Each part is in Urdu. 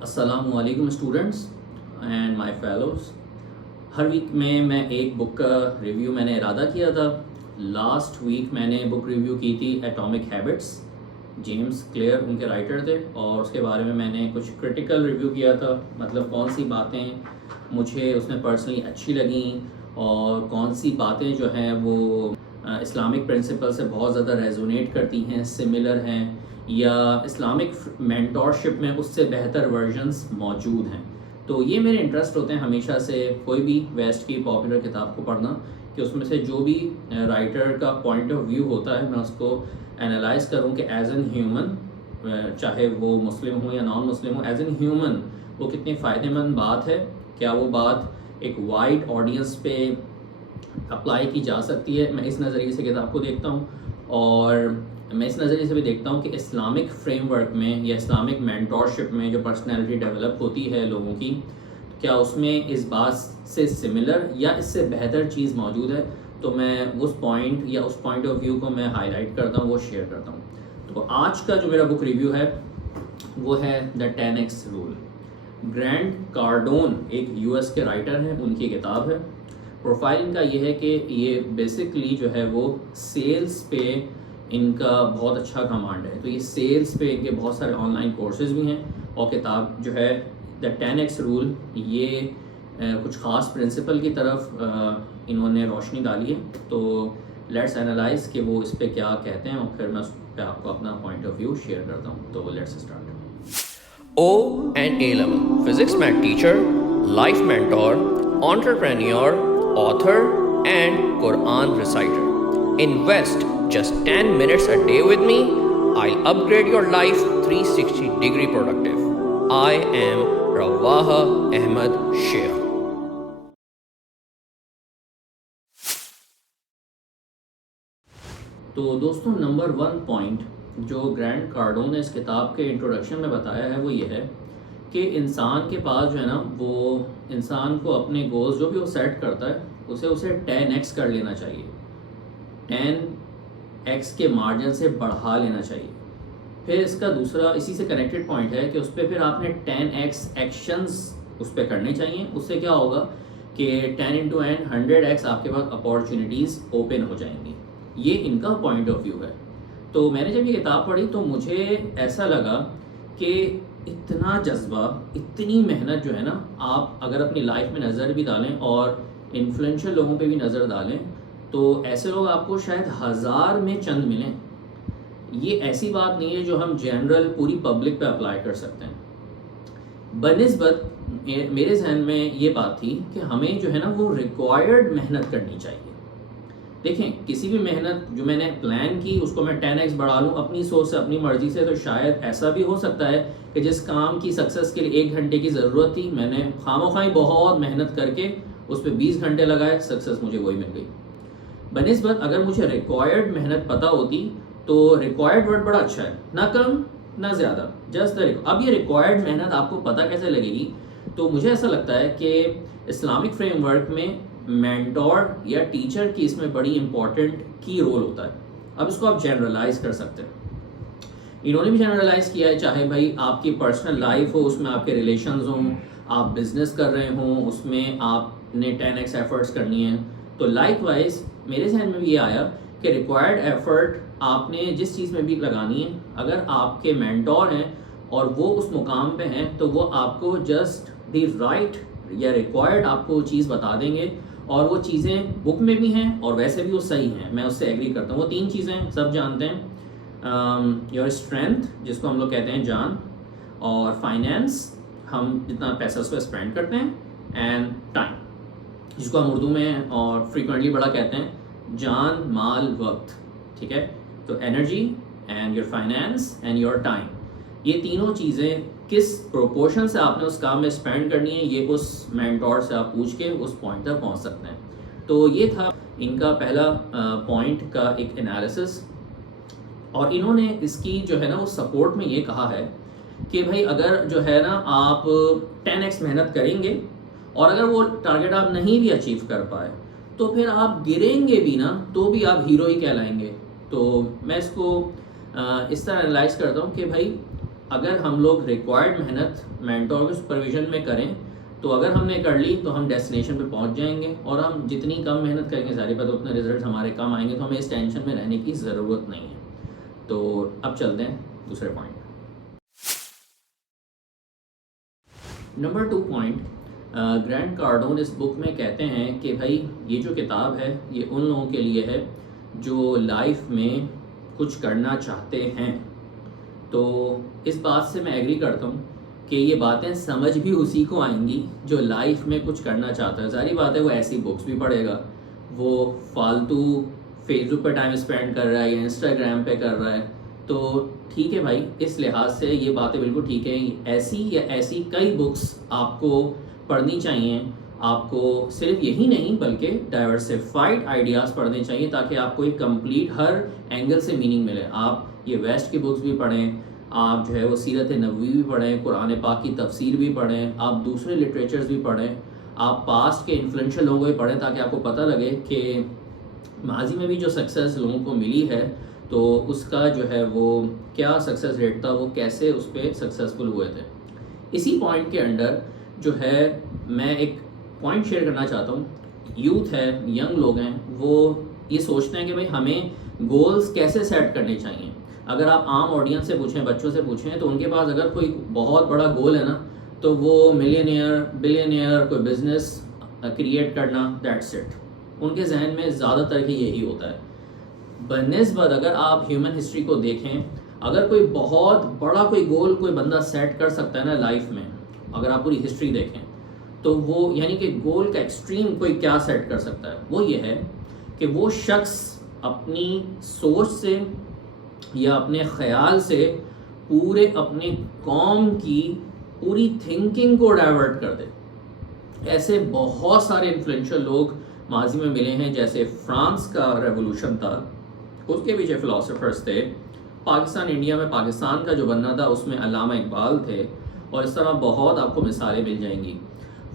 السلام علیکم اسٹوڈنٹس اینڈ مائی فیلوز. ہر ویک میں ایک بک کا ریویو میں نے ارادہ کیا تھا. لاسٹ ویک میں نے بک ریویو کی تھی atomic habits. James clear in کے رائٹر تھے اور اس کے بارے میں نے کچھ کرٹیکل ریویو کیا تھا. مطلب کون سی باتیں مجھے اس میں پرسنلی اچھی لگیں اور کون سی باتیں جو ہیں وہ اسلامک پرنسپل سے بہت زیادہ ریزونیٹ کرتی ہیں، سملر ہیں، یا اسلامک مینٹورشپ میں اس سے بہتر ورژنس موجود ہیں. تو یہ میرے انٹرسٹ ہوتے ہیں ہمیشہ سے کوئی بھی ویسٹ کی پاپولر کتاب کو پڑھنا، کہ اس میں سے جو بھی رائٹر کا پوائنٹ آف ویو ہوتا ہے میں اس کو انالائز کروں کہ ایز این ہیومن، چاہے وہ مسلم ہوں یا نان مسلم ہوں، ایز این ہیومن وہ کتنی فائدہ مند بات ہے. کیا وہ بات ایک وائڈ آڈینس پہ اپلائی کی جا سکتی ہے؟ میں اس نظریے سے کتاب کو دیکھتا ہوں، اور میں اس نظریے سے بھی دیکھتا ہوں کہ اسلامک فریم ورک میں یا اسلامک مینٹورشپ میں جو پرسنالٹی ڈیولپ ہوتی ہے لوگوں کی، کیا اس میں اس بات سے سملر یا اس سے بہتر چیز موجود ہے. تو میں اس پوائنٹ یا اس پوائنٹ آف ویو کو میں ہائی لائٹ کرتا ہوں، وہ شیئر کرتا ہوں. تو آج کا جو میرا بک ریویو ہے وہ ہے دا 10x رول. گرینٹ کارڈون ایک US کے رائٹر ہیں، ان کی کتاب ہے. پروفائل ان کا یہ ہے کہ یہ بیسکلی جو ہے وہ سیلز پہ ان کا بہت اچھا کمانڈ ہے. تو یہ سیلز پہ ان کے بہت سارے آن لائن کورسز بھی ہیں، اور کتاب جو ہے دا 10x رول، یہ کچھ خاص پرنسپل کی طرف انہوں نے روشنی ڈالی ہے. تو لیٹس اینالائز کہ وہ اس پہ کیا کہتے ہیں، اور پھر میں اس پہ آپ کو اپنا پوائنٹ آف ویو شیئر کرتا ہوں. تو let's start. O and A level physics math teacher, life mentor, entrepreneur, author and Quran reciter. Invest just 10 minutes a day with me. I'll upgrade your life 360-degree productive. I am Rawaha Ahmed Sheikh. تو دوستوں، نمبر 1 پوائنٹ جو گرینٹ کارڈون نے اس کتاب کے انٹروڈکشن میں بتایا ہے وہ یہ ہے کہ انسان کے پاس جو ہے نا، وہ انسان کو اپنے گولز جو بھی وہ سیٹ کرتا ہے اسے 10x کر لینا چاہیے، 10x کے مارجن سے بڑھا لینا چاہیے. پھر اس کا دوسرا اسی سے کنیکٹڈ پوائنٹ ہے کہ اس پہ پھر آپ نے 10x ایکشنز اس پہ کرنے چاہیے. اس سے کیا ہوگا کہ 10 into n 100x آپ کے پاس اپارچونیٹیز اوپن ہو جائیں گی. یہ ان کا پوائنٹ آف ویو ہے. تو میں نے جب یہ کتاب پڑھی تو مجھے ایسا لگا کہ اتنا جذبہ، اتنی محنت جو ہے نا، آپ اگر اپنی لائف میں نظر بھی ڈالیں اور انفلوئنشل لوگوں پہ بھی نظر ڈالیں تو ایسے لوگ آپ کو شاید 1000 میں چند ملیں. یہ ایسی بات نہیں ہے جو ہم جنرل پوری پبلک پہ اپلائی کر سکتے ہیں. بنسبت میرے ذہن میں یہ بات تھی کہ ہمیں جو ہے نا وہ ریکوائرڈ محنت کرنی چاہیے. دیکھیں، کسی بھی محنت جو میں نے پلان کی اس کو میں 10x بڑھا لوں اپنی سوچ سے، اپنی مرضی سے، تو شاید ایسا بھی ہو سکتا ہے کہ جس کام کی سکسیس کے لیے 1 گھنٹے کی ضرورت تھی، میں نے خواہ بہت محنت کر کے اس پہ 20 گھنٹے لگائے، سکسیس مجھے وہی مل گئی. بنسبت اگر مجھے ریکوائرڈ محنت پتہ ہوتی تو ریکوائرڈ ورڈ بڑا اچھا ہے، نہ کم نہ زیادہ، جسٹ اب یہ ریکوائرڈ محنت آپ کو پتہ کیسے لگے گی؟ تو مجھے ایسا لگتا ہے کہ اسلامک فریم ورک میں مینٹور یا ٹیچر کی اس میں بڑی امپورٹنٹ کی رول ہوتا ہے. اب اس کو آپ جنرلائز کر سکتے ہیں. انہوں نے بھی جنرلائز کیا ہے، چاہے بھائی آپ کی پرسنل لائف ہو، اس میں آپ کے ریلیشنز ہوں، آپ بزنس کر رہے ہوں، اس میں آپ نے 10x ایفرٹس کرنی ہیں. تو لائک وائز میرے ذہن میں بھی یہ آیا کہ ریکوائرڈ ایفرٹ آپ نے جس چیز میں بھی لگانی ہے، اگر آپ کے مینٹور ہیں اور وہ اس مقام پہ ہیں تو وہ آپ کو جسٹ دی رائٹ یا ریکوائرڈ آپ کو چیز بتا دیں گے، اور وہ چیزیں بک میں بھی ہیں اور ویسے بھی وہ صحیح ہیں. میں اس سے ایگری کرتا ہوں. وہ 3 چیزیں سب جانتے ہیں، یور اسٹرینتھ جس کو ہم لوگ کہتے ہیں جان، اور فائنینس ہم جتنا پیسہ اس پہ اسپینڈ کرتے ہیں، اینڈ ٹائم جس کو ہم اردو میں اور فریکوینٹلی بڑا کہتے ہیں جان، مال، وقت. ٹھیک ہے؟ تو energy and your finance and your time, یہ تینوں چیزیں کس پروپورشن سے آپ نے اس کام میں اسپینڈ کرنی ہے، یہ اس مینٹور سے آپ پوچھ کے اس پوائنٹ تک پہنچ سکتے ہیں. تو یہ تھا ان کا پہلا پوائنٹ کا ایک انالیسس. اور انہوں نے اس کی جو ہے نا وہ سپورٹ میں یہ کہا ہے کہ بھائی اگر جو ہے نا آپ 10x محنت کریں گے اور اگر وہ ٹارگیٹ آپ نہیں بھی اچیو کر پائے تو پھر آپ گریں گے بھی نا تو بھی آپ ہیرو ہی کہلائیں گے. تو میں اس کو اس طرح انالائز کرتا ہوں کہ بھائی اگر ہم لوگ ریکوائرڈ محنت مینٹور کے سپرویژن میں کریں تو اگر ہم نے کر لی تو ہم ڈیسٹینیشن پہ پہنچ جائیں گے, اور ہم جتنی کم محنت کریں گے ظاہر بات اتنے رزلٹس ہمارے کم آئیں گے, تو ہمیں اس ٹینشن میں رہنے کی ضرورت نہیں ہے. تو اب چلتے ہیں دوسرے پوائنٹ. نمبر 2 پوائنٹ, گرینٹ کارڈون اس بک میں کہتے ہیں کہ بھائی یہ جو کتاب ہے یہ ان لوگوں کے لیے ہے جو لائف میں کچھ کرنا چاہتے ہیں. تو اس بات سے میں ایگری کرتا ہوں کہ یہ باتیں سمجھ بھی اسی کو آئیں گی جو لائف میں کچھ کرنا چاہتا ہے. ظاہری بات ہے وہ ایسی بکس بھی پڑھے گا, وہ فالتو فیس بک پہ ٹائم اسپینڈ کر رہا ہے یا انسٹاگرام پہ کر رہا ہے, تو ٹھیک ہے بھائی, اس لحاظ سے یہ باتیں بالکل ٹھیک ہیں. ایسی یا ایسی کئی بکس آپ کو پڑھنی چاہیے. آپ کو صرف یہی نہیں بلکہ ڈائیورسفائڈ آئیڈیاز پڑھنے چاہیے تاکہ آپ کو ایک کمپلیٹ ہر اینگل سے میننگ ملے. آپ یہ ویسٹ کی بکس بھی پڑھیں, آپ جو ہے وہ سیرت نبوی بھی پڑھیں, قرآن پاک کی تفسیر بھی پڑھیں, آپ دوسرے لٹریچرز بھی پڑھیں, آپ پاسٹ کے انفلوئنشل لوگوں کو بھی پڑھیں تاکہ آپ کو پتہ لگے کہ ماضی میں بھی جو سکسیس لوگوں کو ملی ہے تو اس کا جو ہے وہ کیا سکسیس ریٹ تھا, وہ کیسے اس پہ سکسیزفل ہوئے تھے. اسی پوائنٹ کے انڈر جو ہے میں ایک پوائنٹ شیئر کرنا چاہتا ہوں. یوتھ ہے, ینگ لوگ ہیں, وہ یہ سوچتے ہیں کہ بھائی ہمیں گولز کیسے سیٹ کرنے چاہیے. اگر آپ عام آڈینس سے پوچھیں, بچوں سے پوچھیں, تو ان کے پاس اگر کوئی بہت بڑا گول ہے نا تو وہ ملینئر, بلینئر, کوئی بزنس کریٹ کرنا, دیٹس اٹ. ان کے ذہن میں زیادہ تر کہ یہی ہوتا ہے. بنسبت اگر آپ ہیومن ہسٹری کو دیکھیں, اگر کوئی بہت بڑا کوئی گول کوئی بندہ سیٹ کر سکتا ہے نا لائف میں, اگر آپ پوری ہسٹری دیکھیں تو وہ یعنی کہ گول کا ایکسٹریم کوئی کیا سیٹ کر سکتا ہے, وہ یہ ہے کہ وہ شخص اپنی سوچ سے یا اپنے خیال سے پورے اپنے قوم کی پوری تھنکنگ کو ڈائیورٹ کر دے. ایسے بہت سارے انفلوئنشل لوگ ماضی میں ملے ہیں, جیسے فرانس کا ریولوشن تھا, اس کے پیچھے فلاسفرز تھے. پاکستان انڈیا میں پاکستان کا جو بننا تھا اس میں علامہ اقبال تھے, اور اس طرح بہت آپ کو مثالیں مل جائیں گی.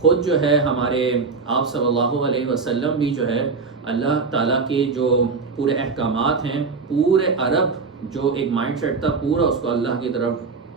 خود جو ہے ہمارے آپ صلی اللہ علیہ وسلم بھی جو ہے اللہ تعالیٰ کے جو پورے احکامات ہیں, پورے عرب جو ایک مائنڈ سیٹ تھا پورا اس کو اللہ کی طرف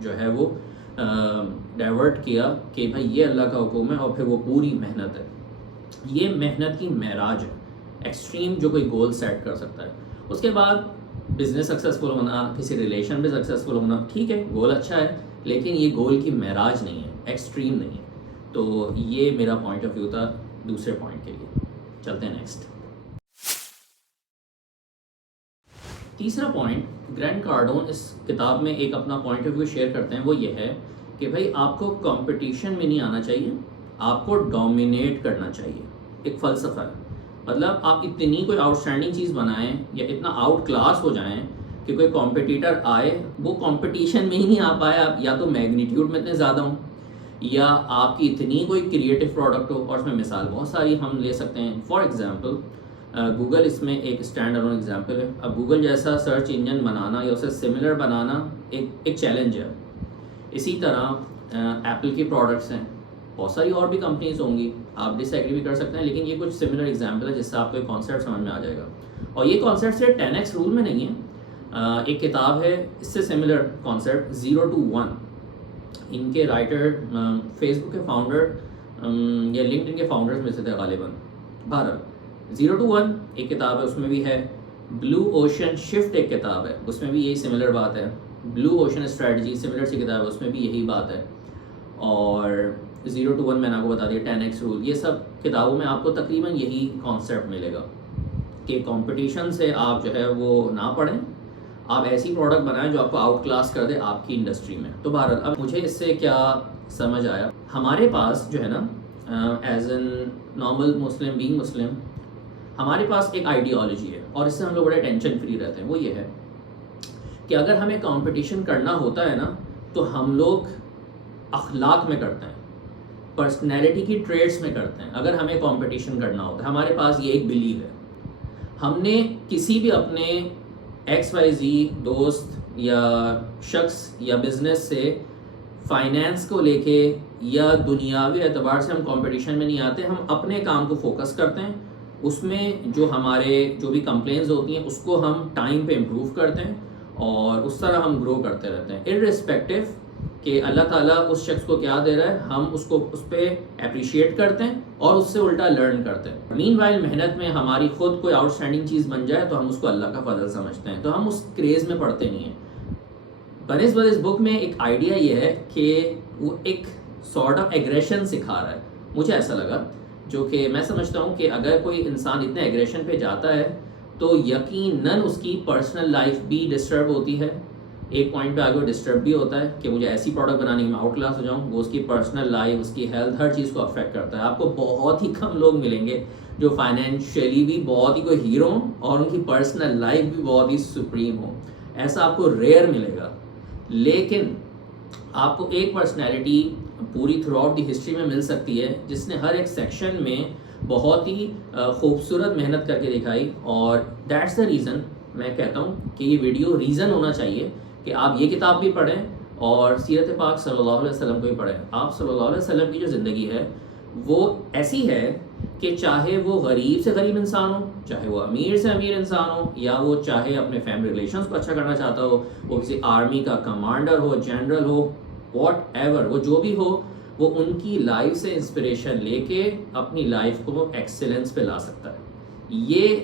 جو ہے وہ ڈائیورٹ کیا کہ بھائی یہ اللہ کا حکم ہے, اور پھر وہ پوری محنت ہے. یہ محنت کی معراج ہے, ایکسٹریم جو کوئی گول سیٹ کر سکتا ہے. اس کے بعد بزنس سکسیزفل ہونا, کسی ریلیشن میں سکسیزفل ہونا, ٹھیک ہے گول اچھا ہے, لیکن یہ گول کی معراج نہیں ہے, ایکسٹریم نہیں ہے. تو یہ میرا پوائنٹ آف ویو تھا دوسرے پوائنٹ کے لیے. چلتے ہیں نیکسٹ. تیسرا پوائنٹ, گرینٹ کارڈون اس کتاب میں ایک اپنا پوائنٹ آف ویو شیئر کرتے ہیں, وہ یہ ہے کہ بھائی آپ کو کمپٹیشن میں نہیں آنا چاہیے, آپ کو ڈومینیٹ کرنا چاہیے. ایک فلسفہ ہے, مطلب آپ اتنی کوئی آؤٹ اسٹینڈنگ چیز بنائیں یا اتنا آؤٹ کلاس ہو جائیں کہ کوئی کمپٹیٹر آئے وہ کمپٹیشن میں ہی نہیں آ پائے. آپ یا تو میگنیٹیوڈ میں اتنے زیادہ ہوں, یا آپ کی اتنی کوئی کریٹو پروڈکٹ ہو. اور اس میں مثال بہت ساری ہم لے سکتے ہیں. فار ایگزامپل گوگل اس میں ایک اسٹینڈ الون ایگزامپل ہے. اب گوگل جیسا سرچ انجن بنانا یا اسے سملر بنانا ایک چیلنج ہے. اسی طرح ایپل کی پروڈکٹس ہیں, بہت ساری اور بھی کمپنیز ہوں گی, آپ ڈس ایگری بھی کر سکتے ہیں, لیکن یہ کچھ سملر ایگزامپل ہے جس سے آپ کو ایک کانسیپٹ سمجھ میں آ جائے گا. اور یہ کانسیپٹ سے 10x رول میں نہیں ہے, ایک کتاب ہے اس سے سملر کانسیپٹ 0 to 1. ان کے رائٹر فیس بک کے فاؤنڈر یا لنکڈ ان کے فاؤنڈرز میں سے تھے غالباً. بہرحال 0 to 1 ایک کتاب ہے, اس میں بھی ہے. بلو اوشن شفٹ ایک کتاب ہے, اس میں بھی یہی سملر بات ہے. بلو اوشن اسٹریٹجی سملر سی کتاب ہے, اس میں بھی یہی بات ہے. اور 0 to 1 میں نے آپ کو بتا دیا, 10x رول, یہ سب کتابوں میں آپ کو تقریباً یہی کانسیپٹ ملے گا کہ کمپٹیشن سے آپ جو ہے وہ نہ پڑھیں, آپ ایسی پروڈکٹ بنائیں جو آپ کو آؤٹ کلاس کر دے آپ کی انڈسٹری میں. تو بہرحال اب مجھے اس سے کیا سمجھ آیا, ہمارے پاس جو ہے نا as an normal Muslim being مسلم ہمارے پاس ایک آئیڈیالوجی ہے, اور اس سے ہم لوگ بڑے ٹینشن فری رہتے ہیں. وہ یہ ہے کہ اگر ہمیں کمپٹیشن کرنا ہوتا ہے نا تو ہم لوگ اخلاق میں کرتے ہیں, پرسنالٹی کی ٹریٹس میں کرتے ہیں. اگر ہمیں کمپٹیشن کرنا ہوتا ہے, ہمارے پاس یہ ایک بلیو ہے, ہم نے کسی بھی اپنے XYZ دوست یا شخص یا بزنس سے فائنینس کو لے کے یا دنیاوی اعتبار سے ہم کمپٹیشن میں نہیں آتے. ہم اپنے کام کو فوکس کرتے ہیں, اس میں جو ہمارے جو بھی کمپلینز ہوتی ہیں اس کو ہم ٹائم پہ امپروو کرتے ہیں, اور اس طرح ہم گرو کرتے رہتے ہیں irrespective کہ اللہ تعالیٰ اس شخص کو کیا دے رہا ہے، ہم اس کو اس پہ اپریشیٹ کرتے ہیں اور اس سے الٹا لرن کرتے ہیں. مین وائل محنت میں ہماری خود کوئی آؤٹ اسٹینڈنگ چیز بن جائے تو ہم اس کو اللہ کا فضل سمجھتے ہیں، تو ہم اس کریز میں پڑھتے نہیں ہیں. بنسبت اس بک میں ایک آئیڈیا یہ ہے کہ وہ ایک سارٹ آف ایگریشن سکھا رہا ہے، مجھے ایسا لگا، جو کہ میں سمجھتا ہوں کہ اگر کوئی انسان اتنے ایگریشن پہ جاتا ہے تو یقیناً اس کی پرسنل لائف بھی ڈسٹرب ہوتی ہے. ایک پوائنٹ پہ آگے وہ ڈسٹرب بھی ہوتا ہے کہ مجھے ایسی پروڈکٹ بنانی میں آؤٹ کلاس ہو جاؤں، وہ اس کی پرسنل لائف، اس کی ہیلتھ، ہر چیز کو افیکٹ کرتا ہے. آپ کو بہت ہی کم لوگ ملیں گے جو فائنینشیلی بھی بہت ہی کوئی ہیرو ہوں اور ان کی پرسنل لائف بھی بہت ہی سپریم ہو. ایسا آپ کو ریئر ملے گا. لیکن آپ کو ایک پرسنالٹی پوری تھرو آؤٹ دی ہسٹری میں مل سکتی ہے جس نے ہر ایک سیکشن میں بہت ہی خوبصورت محنت کر کے دکھائی. اور دیٹس دا ریزن میں کہتا ہوں کہ یہ ویڈیو ریزن ہونا چاہیے کہ آپ یہ کتاب بھی پڑھیں اور سیرت پاک صلی اللہ علیہ وسلم کو بھی پڑھیں. آپ صلی اللہ علیہ وسلم کی جو زندگی ہے وہ ایسی ہے کہ چاہے وہ غریب سے غریب انسان ہو، چاہے وہ امیر سے امیر انسان ہو، یا وہ چاہے اپنے فیملی ریلیشنز کو اچھا کرنا چاہتا ہو، وہ کسی آرمی کا commander who, general who, what ever, وہ جو بھی ہو، وہ ان کی لائف سے انسپریشن لے کے اپنی لائف کو ایکسیلنس پہ لا سکتا ہے. یہ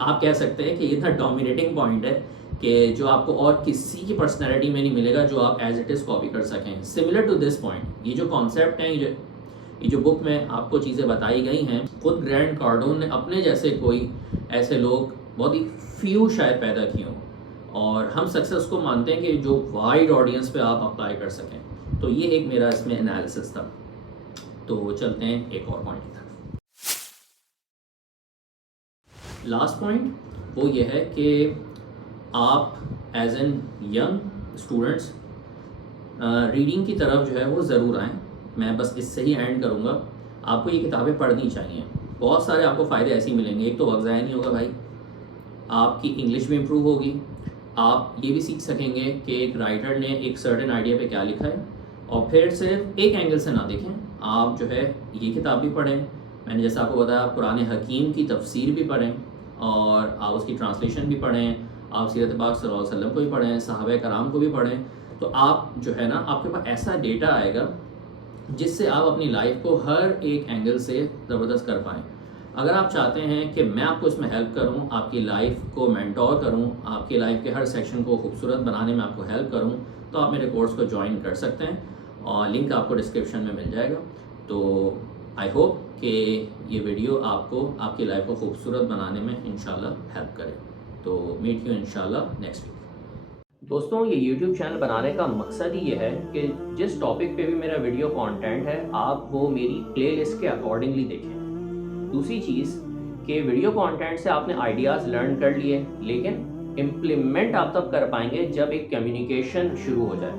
آپ کہہ سکتے ہیں کہ یہ اتنا ڈومینیٹنگ پوائنٹ ہے کہ جو آپ کو اور کسی کی پرسنالٹی میں نہیں ملے گا جو آپ ایز اٹ از کاپی کر سکیں. سملر ٹو دس پوائنٹ، یہ جو کانسیپٹ ہیں، یہ جو بک میں آپ کو چیزیں بتائی گئی ہیں، خود گرینڈ کارڈون نے اپنے جیسے کوئی ایسے لوگ بہت ہی فیو شاید پیدا کیے ہوں، اور ہم سکسیس کو مانتے ہیں کہ جو وائڈ آڈینس پہ آپ اپلائی کر سکیں. تو یہ ایک میرا اس میں انالیسس تھا. تو چلتے ہیں ایک اور پوائنٹ کی طرف. لاسٹ پوائنٹ وہ یہ ہے کہ آپ as an young students reading کی طرف جو ہے وہ ضرور آئیں. میں بس اس سے ہی اینڈ کروں گا. آپ کو یہ کتابیں پڑھنی چاہیے. بہت سارے آپ کو فائدے ایسے ہی ملیں گے. ایک تو وقت ضائع نہیں ہوگا بھائی، آپ کی انگلش بھی امپروو ہوگی. آپ یہ بھی سیکھ سکیں گے کہ ایک رائٹر نے ایک سرٹن آئیڈیا پہ کیا لکھا ہے، اور پھر صرف ایک اینگل سے نہ دیکھیں. آپ جو ہے یہ کتاب بھی پڑھیں. میں نے جیسا آپ کو بتایا، قرآن حکیم کی تفسیر بھی پڑھیں اور آپ اس کی ٹرانسلیشن بھی پڑھیں. آپ سیرت پاک صلی اللہ علیہ وسلم کو بھی پڑھیں، صحابہ کرام کو بھی پڑھیں. تو آپ جو ہے نا، آپ کے پاس ایسا ڈیٹا آئے گا جس سے آپ اپنی لائف کو ہر ایک اینگل سے زبردست کر پائیں. اگر آپ چاہتے ہیں کہ میں آپ کو اس میں ہیلپ کروں، آپ کی لائف کو مینٹور کروں، آپ کی لائف کے ہر سیکشن کو خوبصورت بنانے میں آپ کو ہیلپ کروں، تو آپ میرے کورس کو جوائن کر سکتے ہیں، اور لنک آپ کو ڈسکرپشن میں مل جائے گا. تو آئی ہوپ کہ یہ ویڈیو آپ کو آپ کی لائف کو خوبصورت بنانے میں انشاءاللہ ہیلپ کرے. تو میٹ یو انشاءاللہ نیکسٹ ویک. دوستوں، یہ یوٹیوب چینل بنانے کا مقصد ہی یہ ہے کہ جس ٹاپک پہ بھی میرا ویڈیو کانٹینٹ ہے آپ وہ میری پلے لسٹ کے اکارڈنگلی دیکھیں. دوسری چیز کہ ویڈیو کانٹینٹ سے آپ نے آئیڈیاز لرن کر لیے، لیکن امپلیمنٹ آپ تب کر پائیں گے جب ایک کمیونیکیشن شروع ہو جائے.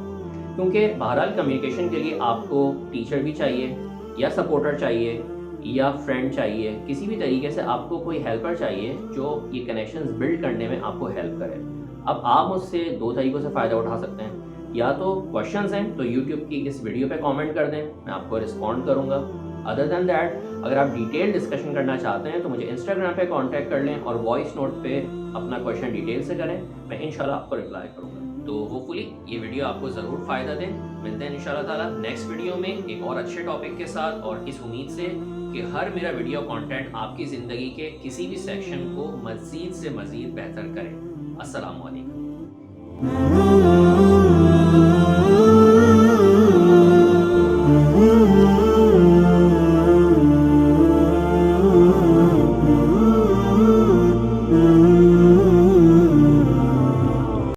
کیونکہ بہرحال کمیونیکیشن کے لیے آپ کو ٹیچر بھی چاہیے، یا سپورٹر چاہیے، یا فرینڈ چاہیے. کسی بھی طریقے سے آپ کو کوئی ہیلپر چاہیے جو یہ کنیکشنز بلڈ کرنے میں آپ کو ہیلپ کرے. اب آپ مجھ سے دو طریقوں سے فائدہ اٹھا سکتے ہیں. یا تو کوشچنز ہیں تو یوٹیوب کی اس ویڈیو پہ کامنٹ کر دیں، میں آپ کو رسپونڈ کروں گا. ادر دین دیٹ، اگر آپ ڈیٹیل ڈسکشن کرنا چاہتے ہیں تو مجھے انسٹاگرام پہ کانٹیکٹ کر لیں اور وائس نوٹ پہ اپنا کویشچن ڈیٹیل سے کریں. میں انشاءاللہ آپ کو رپلائی کروں گا. تو ہوپ فلی یہ ویڈیو آپ کو ضرور فائدہ دے. ملتے ہیں انشاءاللہ تعالیٰ نیکسٹ ویڈیو میں ایک اور اچھے ٹاپک کے ساتھ، اور اس امید سے کہ ہر میرا ویڈیو کانٹینٹ آپ کی زندگی کے کسی بھی سیکشن کو مزید سے مزید بہتر کرے. السلام علیکم.